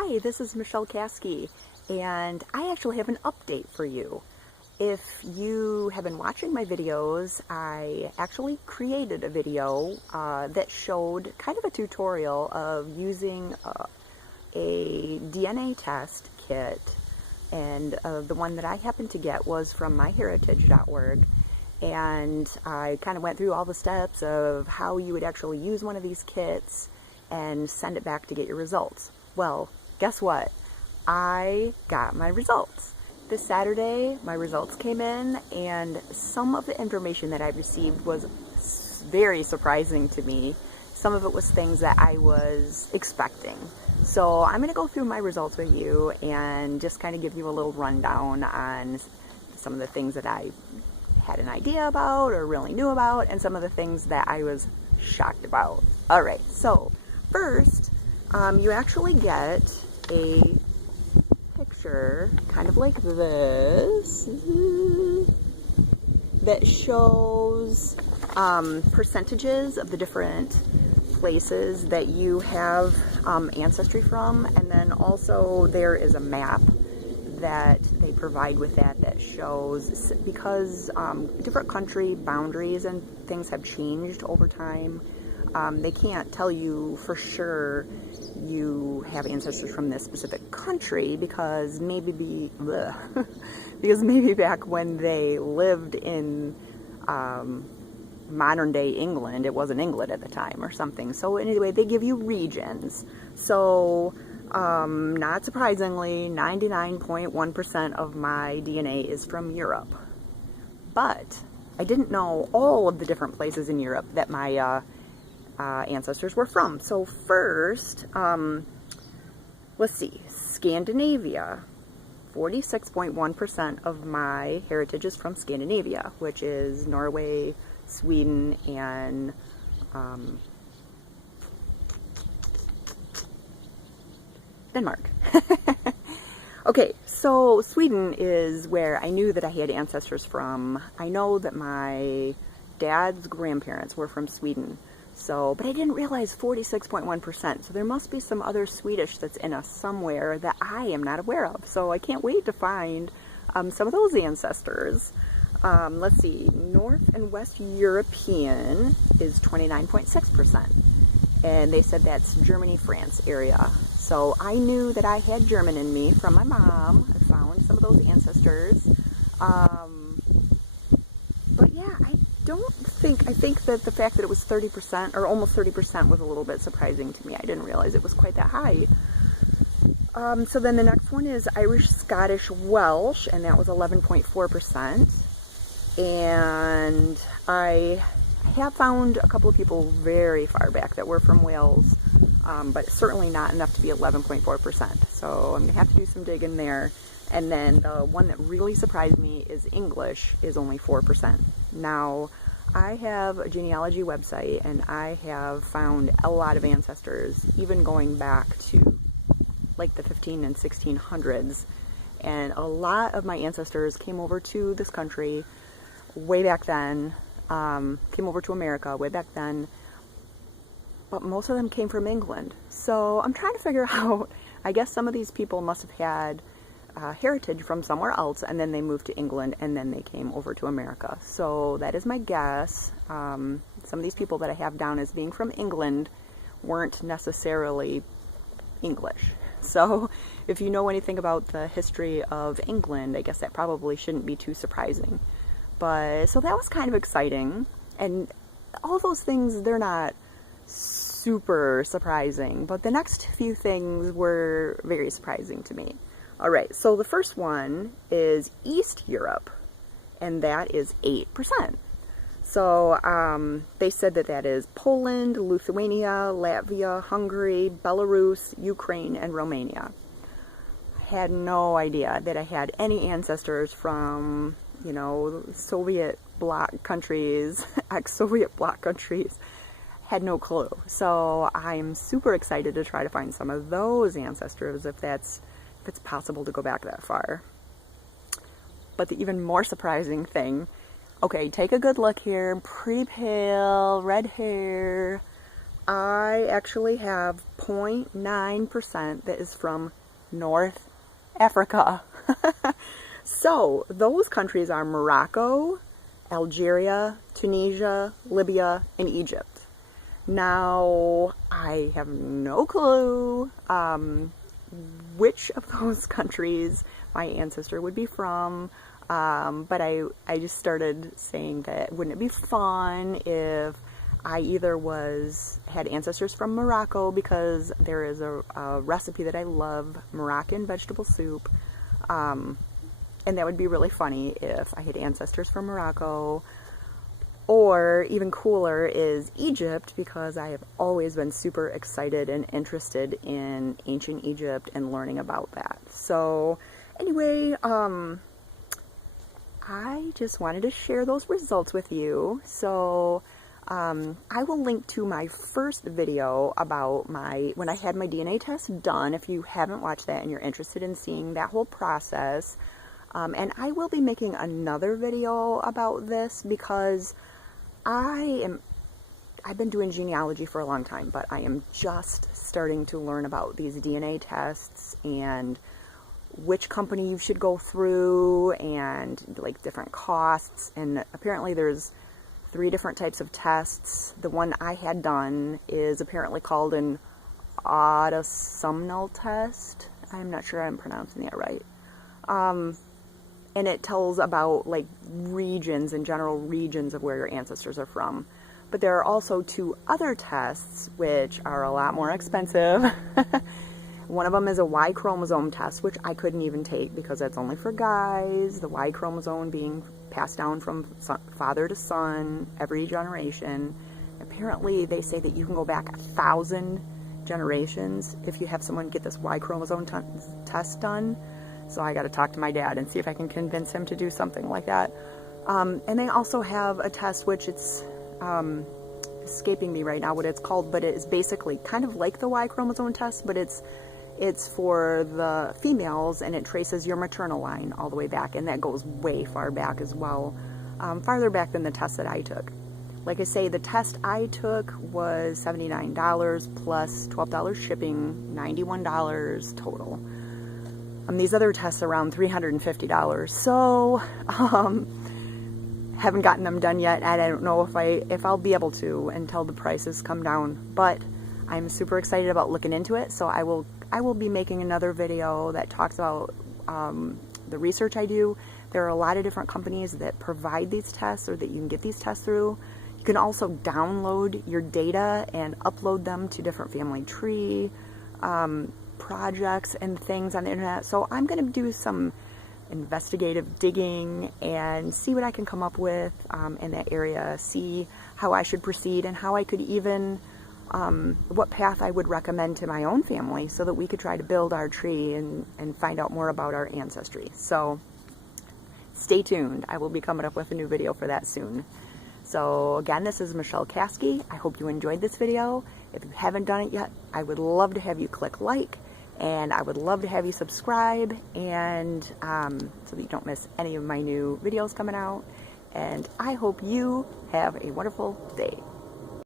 Hi, this is Michelle Caskey, and I actually have an update for you. If you have been watching my videos, I actually created a video that showed kind of a tutorial of using a DNA test kit, and the one that I happened to get was from myheritage.org, and I kind of went through all the steps of how you would actually use one of these kits and send it back to get your results. Well, guess what? I got my results. This Saturday, my results came in, and some of the information that I received was very surprising to me. Some of it was things that I was expecting. So I'm going to go through my results with you and just kind of give you a little rundown on some of the things that I had an idea about or really knew about, and some of the things that I was shocked about. All right, so first, you actually get a picture, kind of like this, that shows percentages of the different places that you have ancestry from, and then also there is a map that they provide with that shows, because different country boundaries and things have changed over time. They can't tell you for sure you have ancestors from this specific country because maybe because maybe back when they lived in modern day England, it wasn't England at the time or something. So anyway, they give you regions. So not surprisingly, 99.1% of my DNA is from Europe. But I didn't know all of the different places in Europe that my ancestors were from. So first, let's see, Scandinavia. 46.1% of my heritage is from Scandinavia, which is Norway, Sweden, and Denmark. Okay, so Sweden is where I knew that I had ancestors from. I know that my dad's grandparents were from Sweden. So, but I didn't realize 46.1%. So there must be some other Swedish that's in us somewhere that I am not aware of. So I can't wait to find some of those ancestors. Let's see, North and West European is 29.6%. And they said that's Germany, France area. So I knew that I had German in me from my mom. I found some of those ancestors. But yeah, I think that the fact that it was 30% or almost 30% was a little bit surprising to me. I didn't realize it was quite that high. So then the next one is Irish, Scottish, Welsh, and that was 11.4%. And I have found a couple of people very far back that were from Wales, but certainly not enough to be 11.4%. So I'm going to have to do some digging there. And then the one that really surprised me is English, is only 4%. Now, I have a genealogy website, and I have found a lot of ancestors, even going back to like the 15 and 1600s. And a lot of my ancestors came over to this country way back then, came over to America way back then, but most of them came from England. So I'm trying to figure out, I guess some of these people must have had heritage from somewhere else, and then they moved to England, and then they came over to America. So that is my guess. Some of these people that I have down as being from England weren't necessarily English. So if you know anything about the history of England, I guess that probably shouldn't be too surprising. But so that was kind of exciting, and all those things, they're not super surprising, but the next few things were very surprising to me. All right, so the first one is East Europe, and that is 8%. So they said that is Poland, Lithuania, Latvia, Hungary, Belarus, Ukraine, and Romania. I had no idea that I had any ancestors from, you know, Soviet bloc countries, ex-Soviet bloc countries. Had no clue. So I'm super excited to try to find some of those ancestors if it's possible to go back that far. But the even more surprising thing, okay, take a good look here, pretty pale, red hair, I actually have 0.9% that is from North Africa. So those countries are Morocco, Algeria, Tunisia, Libya, and Egypt. Now, I have no clue which of those countries my ancestor would be from, but I just started saying that wouldn't it be fun if I either had ancestors from Morocco, because there is a recipe that I love, Moroccan vegetable soup, and that would be really funny if I had ancestors from Morocco. Or even cooler is Egypt, because I have always been super excited and interested in ancient Egypt and learning about that. So anyway, I just wanted to share those results with you. So I will link to my first video about when I had my DNA test done, if you haven't watched that and you're interested in seeing that whole process. And I will be making another video about this, because I've been doing genealogy for a long time, but I am just starting to learn about these DNA tests and which company you should go through, and like different costs. And apparently there's 3 different types of tests. The one I had done is apparently called an autosomnal test. I'm not sure I'm pronouncing that right. And it tells about like regions and general regions of where your ancestors are from. But there are also 2 other tests which are a lot more expensive. One of them is a Y chromosome test, which I couldn't even take because that's only for guys. The Y chromosome being passed down from father to son every generation. Apparently they say that you can go back 1,000 generations if you have someone get this Y chromosome test done. So I got to talk to my dad and see if I can convince him to do something like that. And they also have a test, which it's escaping me right now what it's called, but it is basically kind of like the Y chromosome test, but it's for the females, and it traces your maternal line all the way back, and that goes way far back as well, farther back than the test that I took. Like I say, the test I took was $79 plus $12 shipping, $91 total. These other tests are around $350. So, haven't gotten them done yet, and I don't know if I'll be able to until the prices come down. But I'm super excited about looking into it. So I will be making another video that talks about the research I do. There are a lot of different companies that provide these tests, or that you can get these tests through. You can also download your data and upload them to different family tree projects and things on the internet. So I'm going to do some investigative digging and see what I can come up with in that area, see how I should proceed, and how I could even, what path I would recommend to my own family, so that we could try to build our tree and find out more about our ancestry. So stay tuned. I will be coming up with a new video for that soon. So again, this is Michelle Caskey. I hope you enjoyed this video. If you haven't done it yet, I would love to have you click like, and I would love to have you subscribe, and so that you don't miss any of my new videos coming out. And I hope you have a wonderful day.